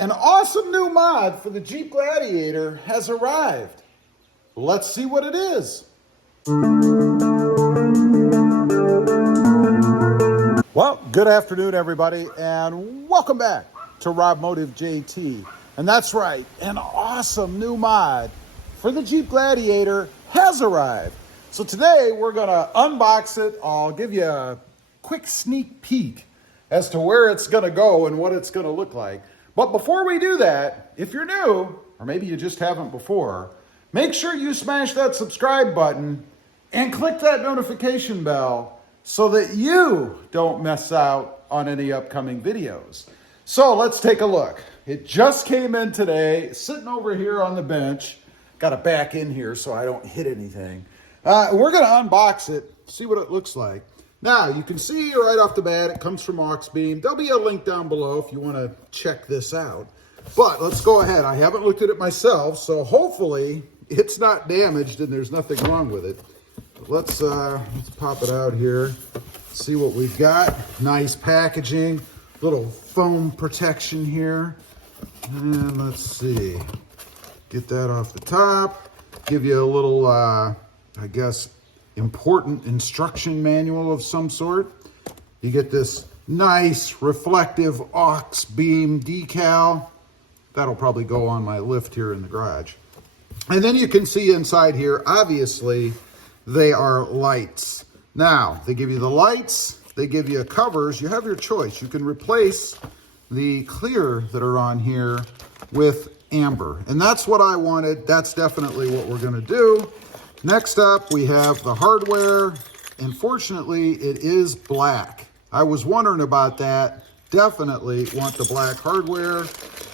An awesome new mod for the Jeep Gladiator has arrived. Let's see what it is. Well, good afternoon, everybody, and welcome back to Rob Motive JT. And that's right, an awesome new mod for the Jeep Gladiator has arrived. So today we're gonna unbox it. I'll give you a quick sneak peek as to where it's gonna go and what it's gonna look like. But before we do that, if you're new, or maybe you just haven't before, make sure you smash that subscribe button and click that notification bell so that you don't miss out on any upcoming videos. So let's take a look. It just came in today, sitting over here on the bench. Got to back in here so I don't hit anything. We're going to unbox it, see what it looks like. Now, you can see right off the bat, it comes from Auxbeam. There'll be a link down below if you want to check this out. But let's go ahead. I haven't looked at it myself, so hopefully it's not damaged and there's nothing wrong with it. Let's pop it out here, see what we've got. Nice packaging, little foam protection here. And let's see, get that off the top. Give you a little, I guess, important instruction manual of some sort. You get this nice reflective Auxbeam decal. That'll probably go on my lift here in the garage. And then you can see inside here, obviously, they are lights. Now, they give you the lights, they give you covers. You have your choice. You can replace the clear that are on here with amber. And that's what I wanted. That's definitely what we're gonna do. Next up, we have the hardware. Unfortunately, it is black. I was wondering about that. Definitely want the black hardware.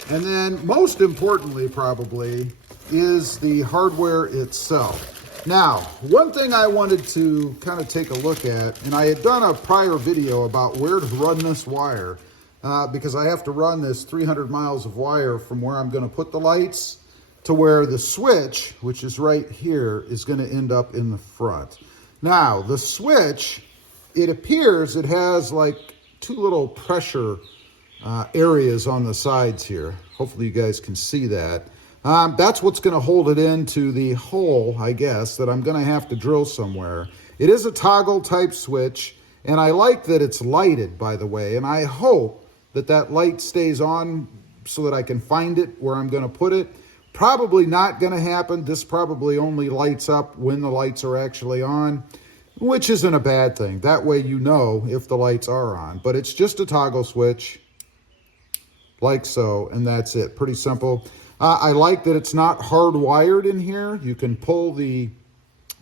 And then most importantly, probably, is the hardware itself. Now, one thing I wanted to kind of take a look at, and I had done a prior video about where to run this wire, because I have to run this 300 miles of wire from where I'm gonna put the lights to where the switch, which is right here, is going to end up in the front. Now, the switch, it appears it has like two little pressure areas on the sides here. Hopefully you guys can see that. That's what's going to hold it into the hole, I guess, that I'm going to have to drill somewhere. It is a toggle type switch, and I like that it's lighted, by the way, and I hope that that light stays on so that I can find it where I'm going to put it. Probably not going to happen. This probably only lights up when the lights are actually on, which isn't a bad thing. That way you know if the lights are on. But it's just a toggle switch, like so, and that's it. Pretty simple. I like that it's not hardwired in here. You can pull the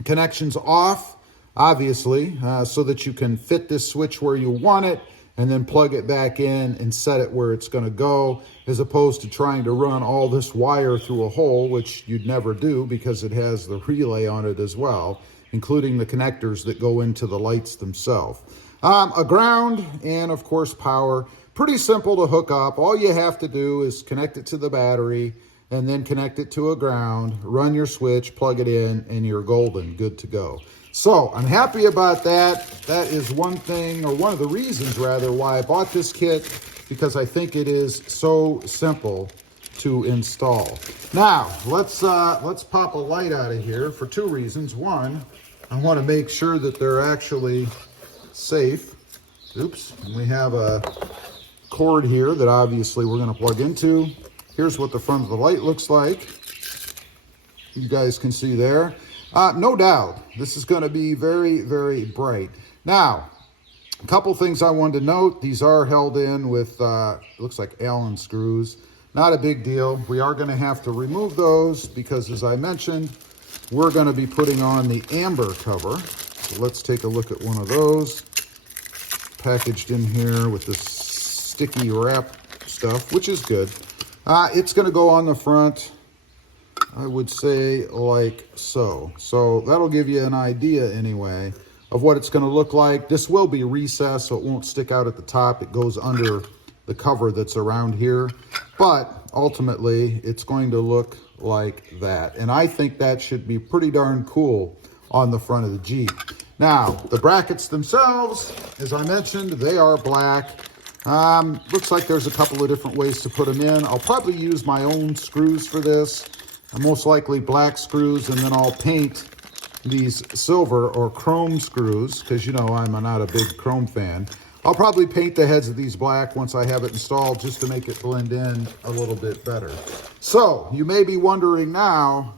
connections off, obviously, so that you can fit this switch where you want it, and then plug it back in and set it where it's going to go, as opposed to trying to run all this wire through a hole, which you'd never do because it has the relay on it as well, including the connectors that go into the lights themselves. A ground and, of course, power. Pretty simple to hook up. All you have to do is connect it to the battery and then connect it to a ground, run your switch, plug it in, and you're golden, good to go. So I'm happy about that. That is one thing, or one of the reasons rather, why I bought this kit, because I think it is so simple to install. Now, let's pop a light out of here for two reasons. One, I want to make sure that they're actually safe. Oops, and we have a cord here that obviously we're going to plug into. Here's what the front of the light looks like. You guys can see there. No doubt, this is going to be very, very bright. Now, a couple things I wanted to note. These are held in with, looks like Allen screws. Not a big deal. We are going to have to remove those because, as I mentioned, we're going to be putting on the amber cover. So let's take a look at one of those. Packaged in here with this sticky wrap stuff, which is good. It's going to go on the front, I would say, like so. So that'll give you an idea anyway of what it's going to look like. This will be recessed, so it won't stick out at the top. It goes under the cover that's around here, but ultimately it's going to look like that. And I think that should be pretty darn cool on the front of the Jeep. Now, the brackets themselves, as I mentioned, they are black. Looks like there's a couple of different ways to put them in. I'll probably use my own screws for this. Most likely black screws, and then I'll paint these silver or chrome screws, because you know I'm not a big chrome fan. I'll probably paint the heads of these black once I have it installed, just to make it blend in a little bit better. So you may be wondering now,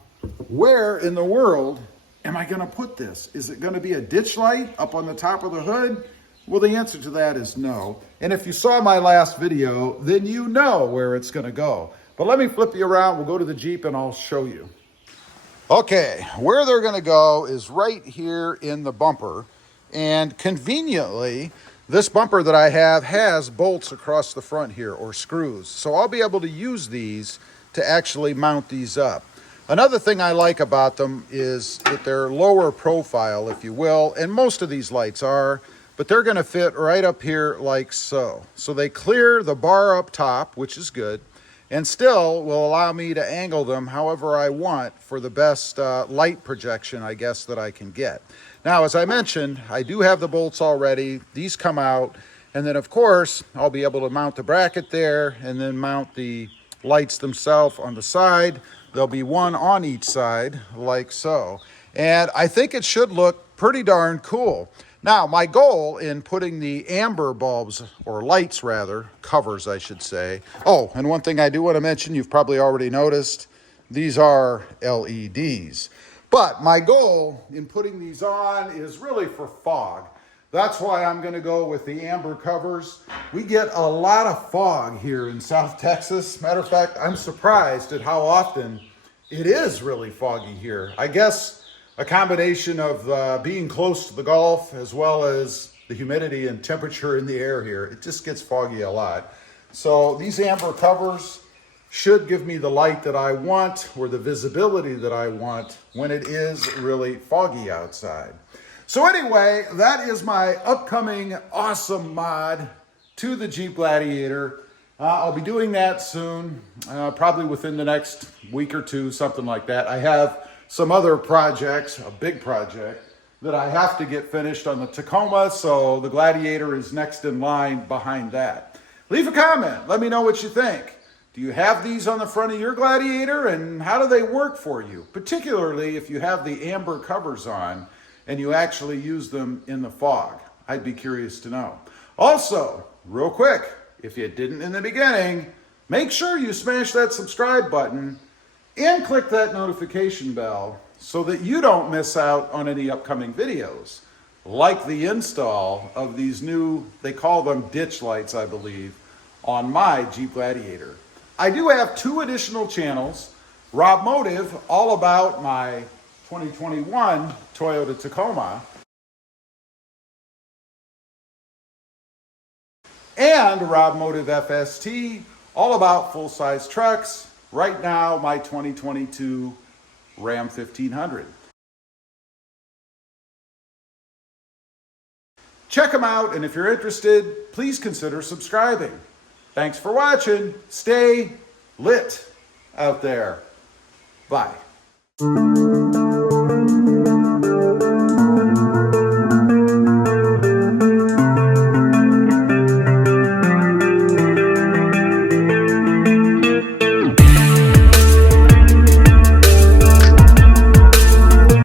where in the world am I going to put this? Is it going to be a ditch light up on the top of the hood? Well, the answer to that is no. And if you saw my last video, then you know where it's going to go. But let me flip you around. We'll go to the Jeep and I'll show you. Okay, where they're going to go is right here in the bumper. And conveniently, this bumper that I have has bolts across the front here, or screws. So I'll be able to use these to actually mount these up. Another thing I like about them is that they're lower profile, if you will, and most of these lights are, but they're going to fit right up here like so. So they clear the bar up top, which is good, and still will allow me to angle them however I want for the best light projection, I guess, that I can get. Now, as I mentioned, I do have the bolts already. These come out, and then of course, I'll be able to mount the bracket there and then mount the lights themselves on the side. There'll be one on each side, like so. And I think it should look pretty darn cool. Now, my goal in putting the amber bulbs, or lights rather, covers I should say. Oh, and one thing I do want to mention, you've probably already noticed, these are LEDs. But my goal in putting these on is really for fog. That's why I'm going to go with the amber covers. We get a lot of fog here in South Texas. Matter of fact, I'm surprised at how often it is really foggy here. I guess a combination of being close to the Gulf, as well as the humidity and temperature in the air here. It just gets foggy a lot. So these amber covers should give me the light that I want, or the visibility that I want, when it is really foggy outside. So anyway, that is my upcoming awesome mod to the Jeep Gladiator. I'll be doing that soon, probably within the next week or two, something like that. I have some other projects, a big project, that I have to get finished on the Tacoma, so the Gladiator is next in line behind that. Leave a comment. Let me know what you think. Do you have these on the front of your Gladiator, and how do they work for you? Particularly if you have the amber covers on and you actually use them in the fog. I'd be curious to know. Also, real quick, if you didn't in the beginning, make sure you smash that subscribe button and click that notification bell so that you don't miss out on any upcoming videos, like the install of these new, they call them ditch lights, I believe, on my Jeep Gladiator. I do have 2 additional channels. Rob Motive, all about my 2021 Toyota Tacoma. And Rob Motive FST, all about full-size trucks. Right now, my 2022 Ram 1500. Check them out, and if you're interested, please consider subscribing. Thanks for watching. Stay lit out there. Bye.